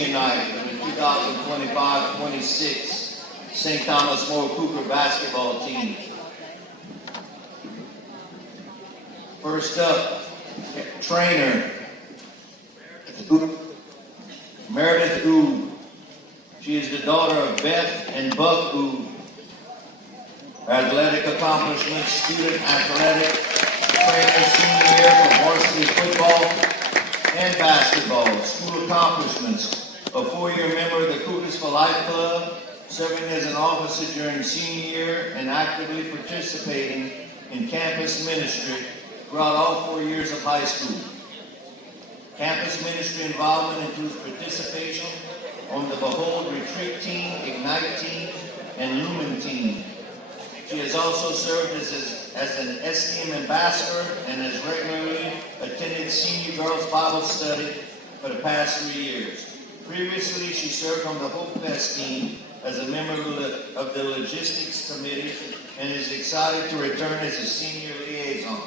senior night for the 2025-26 St. Thomas More Cougar basketball team. First up, trainer, Meredith Oud. She is the daughter of Beth and Buck Oud. Athletic accomplishments, student athletic, trainer senior year for varsity football and basketball. School accomplishments, a 4-year member of the Cougars for Life Club, serving as an officer during senior year and actively participating in campus ministry throughout all 4 years of high school. Campus ministry involvement includes participation on the Behold Retreat Team, Ignite Team, and Lumen Team. She has also served as an STM ambassador and has regularly attended Senior Girls Bible Study for the past 3 years. Previously, she served on the Hope Fest team as a member of the Logistics Committee and is excited to return as a senior liaison.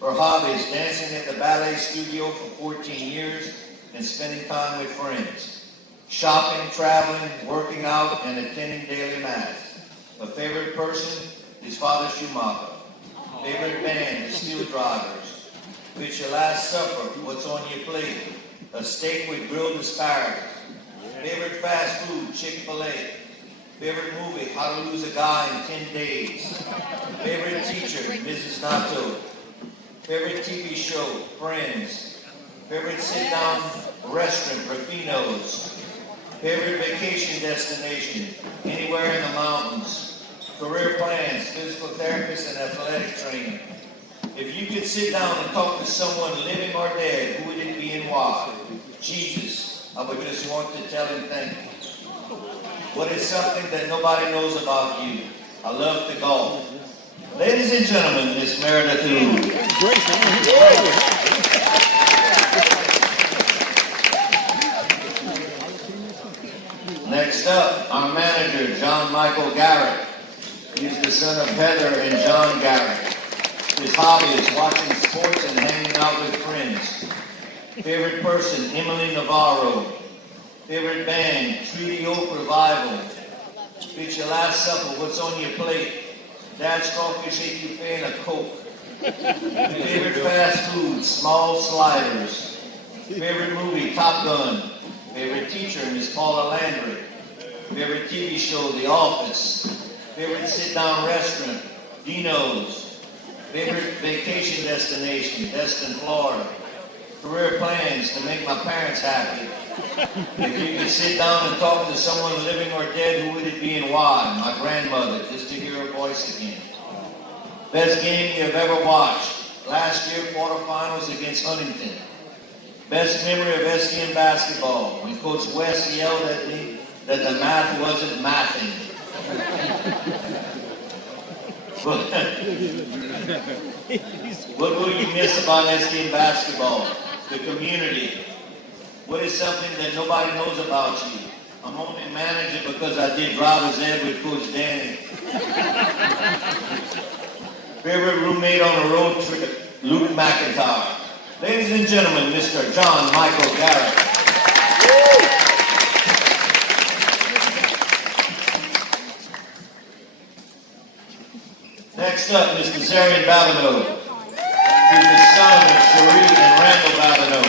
Her hobbies: dancing at the ballet studio for 14 years and spending time with friends. Shopping, traveling, working out, and attending daily mass. A favorite person is Father Schumacher. Favorite band, the Steel Drivers. What's your last supper? What's on your plate? A steak with grilled asparagus. Favorite fast food, Chick-fil-A. Favorite movie, How to Lose a Guy in 10 Days. Favorite teacher, Mrs. Nato. Favorite TV show, Friends. Favorite sit-down restaurant, Rafino's. Favorite vacation destination, anywhere in the mountains. Career plans, physical therapist and athletic trainer. If you could sit down and talk to someone living or dead, who would it be and why? Jesus. I would just want to tell him thank you. What is something that nobody knows about you? I love to golf. Ladies and gentlemen, Miss Meredith Oud. Next up, our manager, John Michael Garrett. He's the son of Heather and John Garrett. His hobby is watching sports and hanging out with friends. Favorite person, Emily Navarro. Favorite band, Treaty Oak Revival. What's your last supper? What's on your plate? Dad's crawfish etouffee and a Coke. Favorite fast food, Small Sliders. Favorite movie, Top Gun. Favorite teacher, Miss Paula Landry. Favorite TV show, The Office. Favorite sit-down restaurant, Dino's. Favorite vacation destination, Destin, Florida. Career plans, to make my parents happy. If you could sit down and talk to someone living or dead, who would it be and why? My grandmother, just to hear her voice again. Best game you have ever watched? Last year, quarterfinals against Huntington. Best memory of STM basketball, when Coach West yelled at me that the math wasn't mathing. What will you miss about STM basketball? The community. What is something that nobody knows about you? I'm only manager because I did driver's ed with Coach Danny. Favorite roommate on a road trip? Luke McIntyre. Ladies and gentlemen, Mr. John Michael Garrett. Next up, Mr. Zarian Babineau. He's the son of Cherie and Randall Babineau.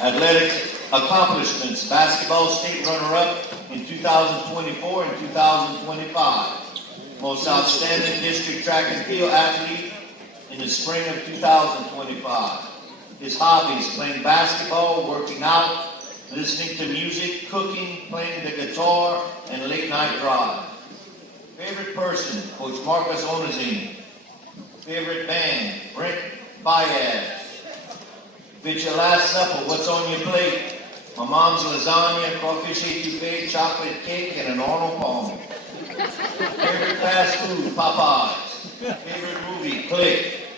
Athletic accomplishments, basketball state runner-up in 2024 and 2025. Most outstanding district track and field athlete in the spring of 2025. His hobbies: playing basketball, working out, listening to music, cooking, playing the guitar, and late night drive. Favorite person, Coach Marcus Onazine. Favorite band, Brent Baez. What's your last supper? What's on your plate? My mom's lasagna, crawfish etouffee, chocolate cake, and an Arnold Palmer. Favorite fast food, Popeyes. Favorite movie, Click.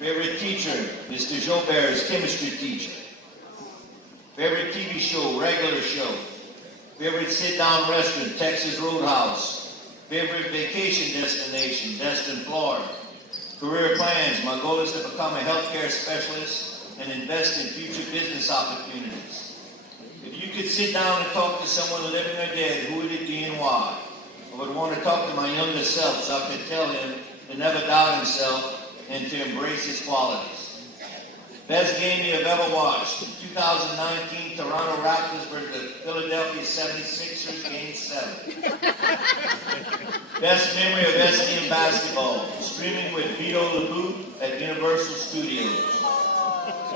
Favorite teacher, Mr. Jobert's chemistry teacher. Favorite TV show, Regular Show. Favorite sit-down restaurant, Texas Roadhouse. Favorite vacation destination, Destin, Florida. Career plans: my goal is to become a healthcare specialist and invest in future business opportunities. could sit down and talk to someone living or dead, who would it be and why? I would want to talk to my younger self so I could tell him to never doubt himself and to embrace his qualities. Best game you have ever watched, 2019 Toronto Raptors versus the Philadelphia 76ers, Game 7. Best memory of STM basketball, streaming with Vito LeBout at Universal Studios.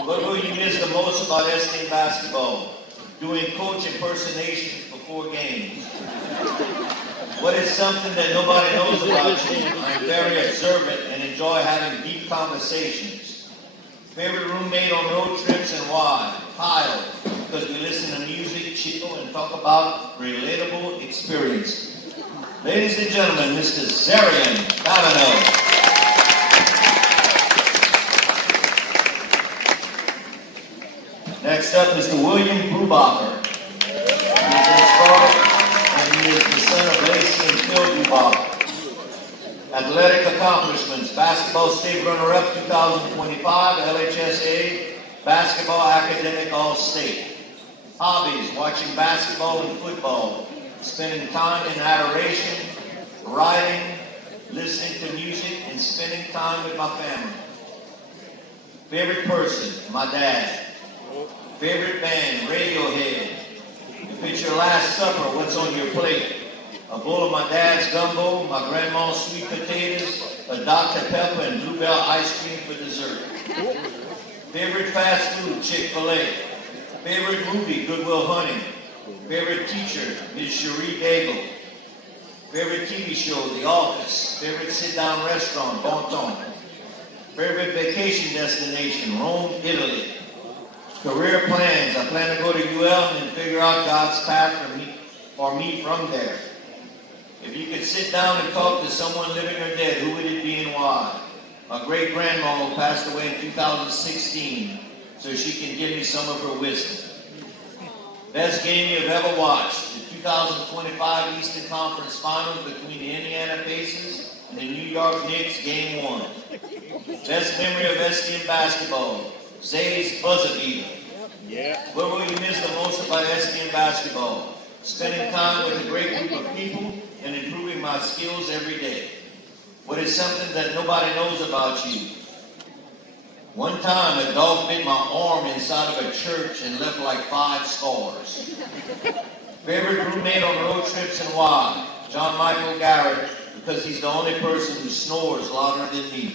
What will you miss the most about STM basketball? Doing coach impersonations before games. What is something that nobody knows about you? I'm very observant and enjoy having deep conversations. Favorite roommate on road trips and why? Kyle, because we listen to music, chill, and talk about relatable experiences. Ladies and gentlemen, Mr. Zarian Davino. Next up, Mr. William Brubacher. He is historic, and he is the son of Lacey and Phil Brubacher. Athletic accomplishments, basketball state runner-up 2025, LHSA, basketball academic all-state. Hobbies, watching basketball and football, spending time in adoration, writing, listening to music, and spending time with my family. Favorite person, my dad. Favorite band, Radiohead. If it's your last supper, what's on your plate? A bowl of my dad's gumbo, my grandma's sweet potatoes, a Dr. Pepper, and Bluebell ice cream for dessert. Favorite fast food, Chick-fil-A. Favorite movie, Good Will Hunting. Favorite teacher, Ms. Cherie Daigle. Favorite TV show, The Office. Favorite sit-down restaurant, Bon Ton. Favorite vacation destination, Rome, Italy. Career plans, I plan to go to UL and figure out God's path for me from there. If you could sit down and talk to someone living or dead, who would it be and why? My great-grandma who passed away in 2016, so she can give me some of her wisdom. Best game you've ever watched, the 2025 Eastern Conference Finals between the Indiana Pacers and the New York Knicks, Game 1. Best memory of STM basketball, Zay's buzzer beater. What will you miss the most about STM basketball? Spending time with a great group of people and improving my skills every day. What is something that nobody knows about you? One time, a dog bit my arm inside of a church and left like 5 scars. Favorite roommate on road trips and why? John Michael Garrett, because he's the only person who snores louder than me.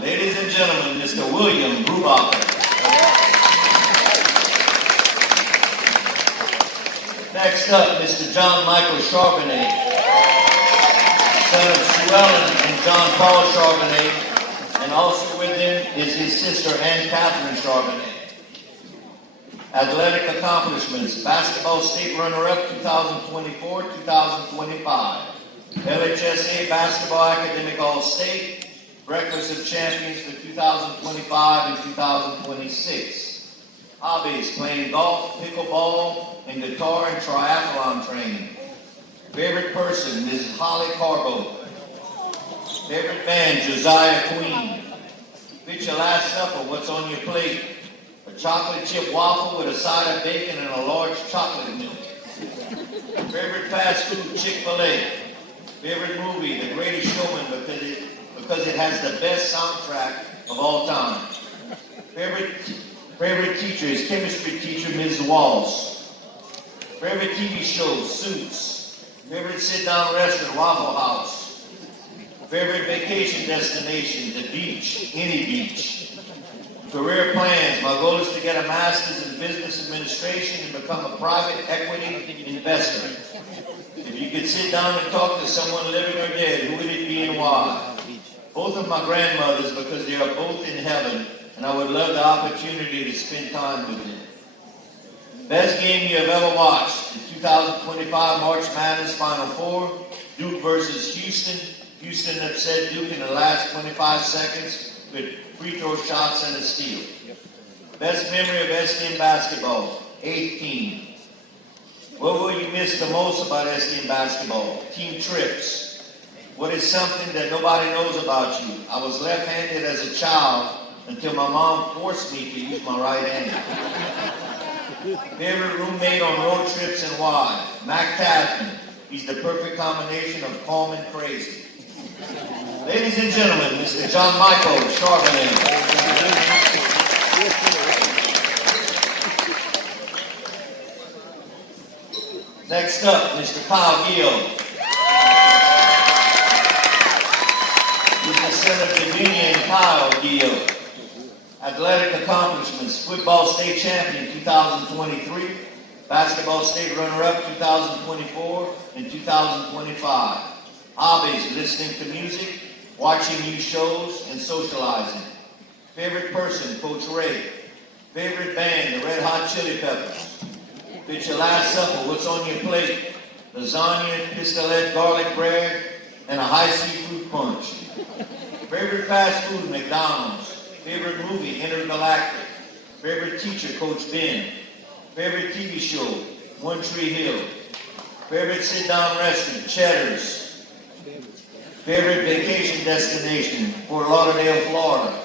Ladies and gentlemen, Mr. William Brubacher. Next up, Mr. John Michael Charbonnet, son of Sue Ellen and John Paul Charbonnet, and also with him is his sister Anne Catherine Charbonnet. Athletic accomplishments, basketball state runner-up 2024-2025, LHSA basketball academic all-state, breakfast of champions for 2025 and 2026. Hobbies, playing golf, pickleball, and guitar and triathlon training. Favorite person, Mrs. Holly Carbo. Favorite band, Josiah Queen. Fit your last supper, what's on your plate? A chocolate chip waffle with a side of bacon and a large chocolate milk. Favorite fast food, Chick-fil-A. Favorite movie, The Greatest Showman, because it has the best soundtrack of all time. Favorite teacher is chemistry teacher, Ms. Walsh. Favorite TV show, Suits. Favorite sit-down restaurant, Waffle House. Favorite vacation destination, the beach, any beach. Career plans, my goal is to get a master's in business administration and become a private equity investor. If you could sit down and talk to someone living or dead, who would it be and why? Both of my grandmothers, because they are both in heaven, and I would love the opportunity to spend time with them. Best game you have ever watched, the 2025 March Madness Final Four, Duke versus Houston. Houston upset Duke in the last 25 seconds with free throw shots and a steal. Best memory of STM basketball, 18. What will you miss the most about STM basketball? Team trips. What is something that nobody knows about you? I was left-handed as a child until my mom forced me to use my right hand. Favorite roommate on road trips and why? Mac Tasman. He's the perfect combination of calm and crazy. Ladies and gentlemen, Mr. John Michael Charbonnet. Next up, Mr. Kyle Gill. He's the son of Davinia and Kyle Gill. Athletic accomplishments: football state champion 2023, basketball state runner-up 2024 and 2025. Hobbies: listening to music, watching new shows, and socializing. Favorite person: Coach Ray. Favorite band: the Red Hot Chili Peppers. At your last supper, what's on your plate? Lasagna, pistolette, garlic bread, and a high seafood punch. Favorite fast food: McDonald's. Favorite movie: Intergalactic. Favorite teacher: Coach Ben. Favorite TV show: One Tree Hill. Favorite sit-down restaurant: Cheddar's. Favorite vacation destination: Fort Lauderdale, Florida.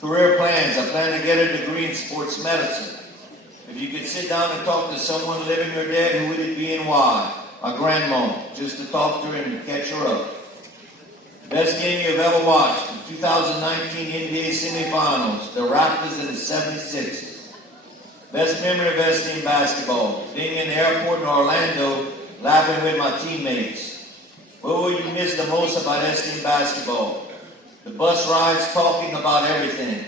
Career plans: I plan to get a degree in sports medicine. If you could sit down and talk to someone living or dead, who would it be and why? My grandma, just to talk to her and catch her up. Best game you've ever watched: the 2019 NBA semifinals, the Raptors and the 76ers. Best memory of STM basketball: being in the airport in Orlando, laughing with my teammates. What will you miss the most about STM basketball? The bus rides, talking about everything.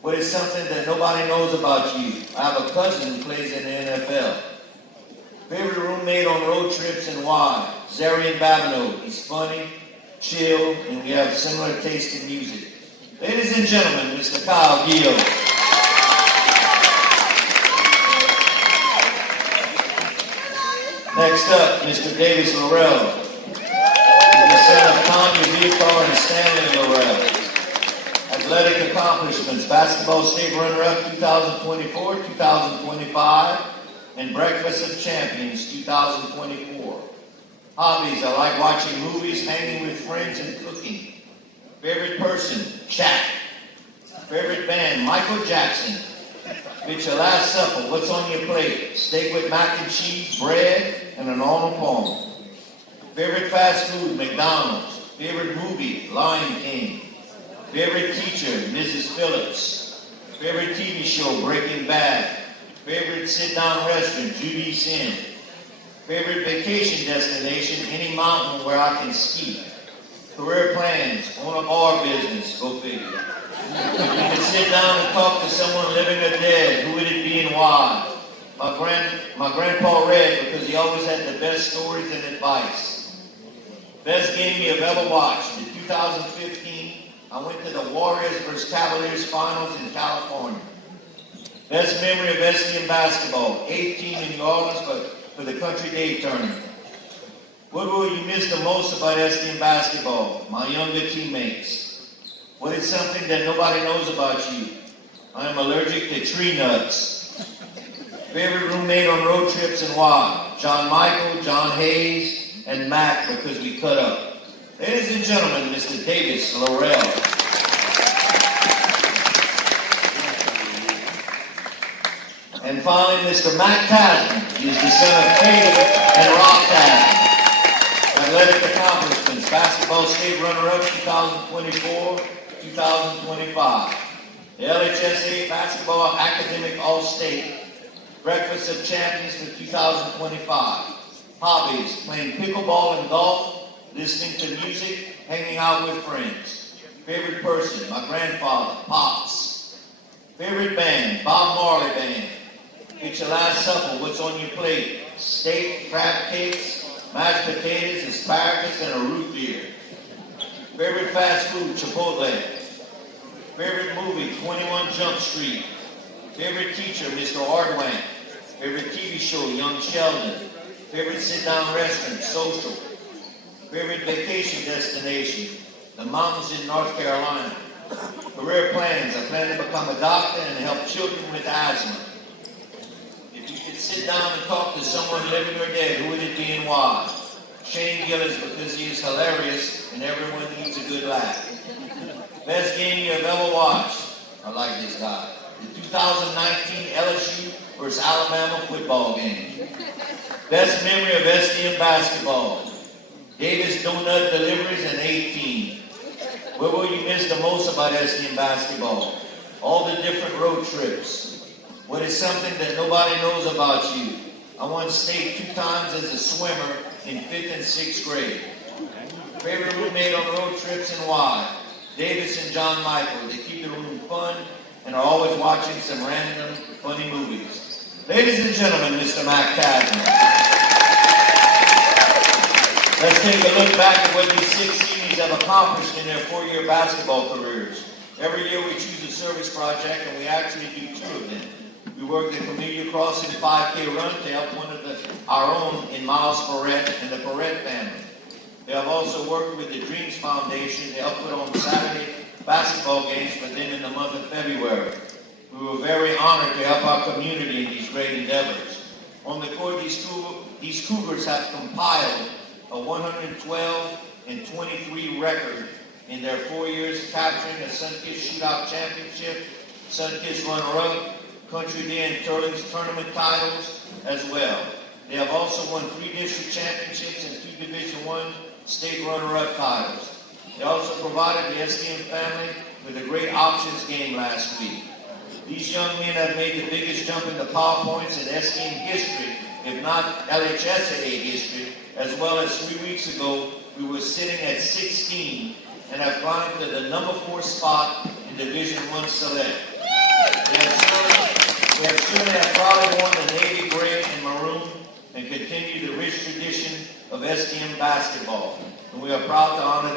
What is something that nobody knows about you? I have a cousin who plays in the NFL. Favorite roommate on road trips and why? Zarian Babineau. He's funny, chill, and we have similar taste in music. Ladies and gentlemen, Mr. Kyle Gill. Next up, Mr. Davis Laurel. He's the son of Tanya Vicar and Stanley Laurel. Athletic accomplishments: basketball state runner-up 2024, 2025, and Breakfast of Champions 2024. Hobbies: I like watching movies, hanging with friends, and cooking. Favorite person: Shaq. Favorite band: Michael Jackson. At your last supper, what's on your plate? Steak with mac and cheese, bread, and an Arnold Palmer. Favorite fast food: McDonald's. Favorite movie: Lion King. Favorite teacher: Mrs. Phillips. Favorite TV show: Breaking Bad. Favorite sit-down restaurant: Judy's Inn. Favorite vacation destination: any mountain where I can ski. Career plans: own a bar business, go figure. If you could sit down and talk to someone living or dead, who would it be and why? My grandpa Red, because he always had the best stories and advice. Best game you've ever watched: in 2015, I went to the Warriors vs. Cavaliers finals in California. Best memory of STM basketball: 18 in New Orleans for the Country Day tournament. What will you miss the most about STM basketball? My younger teammates. What is something that nobody knows about you? I am allergic to tree nuts. Favorite roommate on road trips and why? John Michael, John Hayes, and Mac, because we cut up. Ladies and gentlemen, Mr. Davis Laurel. And finally, Mr. Mac Tasman. He is the son of Caleb and Rob Tasman. Athletic accomplishments: basketball state runner-up 2024, 2025. The LHSA basketball academic all-state. Breakfast of Champions for 2025. Hobbies: playing pickleball and golf, listening to music, hanging out with friends. Favorite person: my grandfather, Pops. Favorite band: Bob Marley Band. At your last supper, what's on your plate? Steak, crab cakes, mashed potatoes, asparagus, and a root beer. Favorite fast food: Chipotle. Favorite movie: 21 Jump Street. Favorite teacher: Mr. Ardwan. Favorite TV show: Young Sheldon. Favorite sit-down restaurant: Social. Favorite vacation destination: the mountains in North Carolina. Career plans: I plan to become a doctor and help children with asthma. If you could sit down and talk to someone living or dead, who would it be and why? Shane Gillis, because he is hilarious and everyone needs a good laugh. Best game you have ever watched? I like this guy. The 2019 LSU versus Alabama football game. Best memory of STM basketball. Davis donut deliveries in 18. What will you miss the most about STM basketball? All the different road trips. What is something that nobody knows about you? I won state 2 times as a swimmer in 5th and 6th grade. Favorite roommate on road trips and why? Davis and John Michael. They keep the room fun and are always watching some random funny movies. Ladies and gentlemen, Mr. Mac Tasman. Let's take a look back at what these 6 seniors have accomplished in their 4-year basketball careers. Every year we choose a service project, and we actually do 2 of them. We work the Familiar Crossing 5K run to help one of our own in Miles Perrette and the Perrette family. They have also worked with the Dreams Foundation to help put on Saturday basketball games for them in the month of February. We were very honored to help our community in these great endeavors. On the court, these Cougars have compiled a 112 and 23 record in their 4 years, capturing a Sunkiss Shootout Championship, Sunkiss Runner-Up, Country Day and Turling's tournament titles as well. They have also won 3 district championships and 2 Division I state runner-up titles. They also provided the STM family with a great options game last week. These young men have made the biggest jump in the power points in STM history, if not LHSAA history, as well as 3 weeks ago, we were sitting at 16 and have climbed to the number 4 spot in Division I Select. We have certainly proudly worn the Navy gray and maroon and continue the rich tradition of STM basketball. And we are proud to honor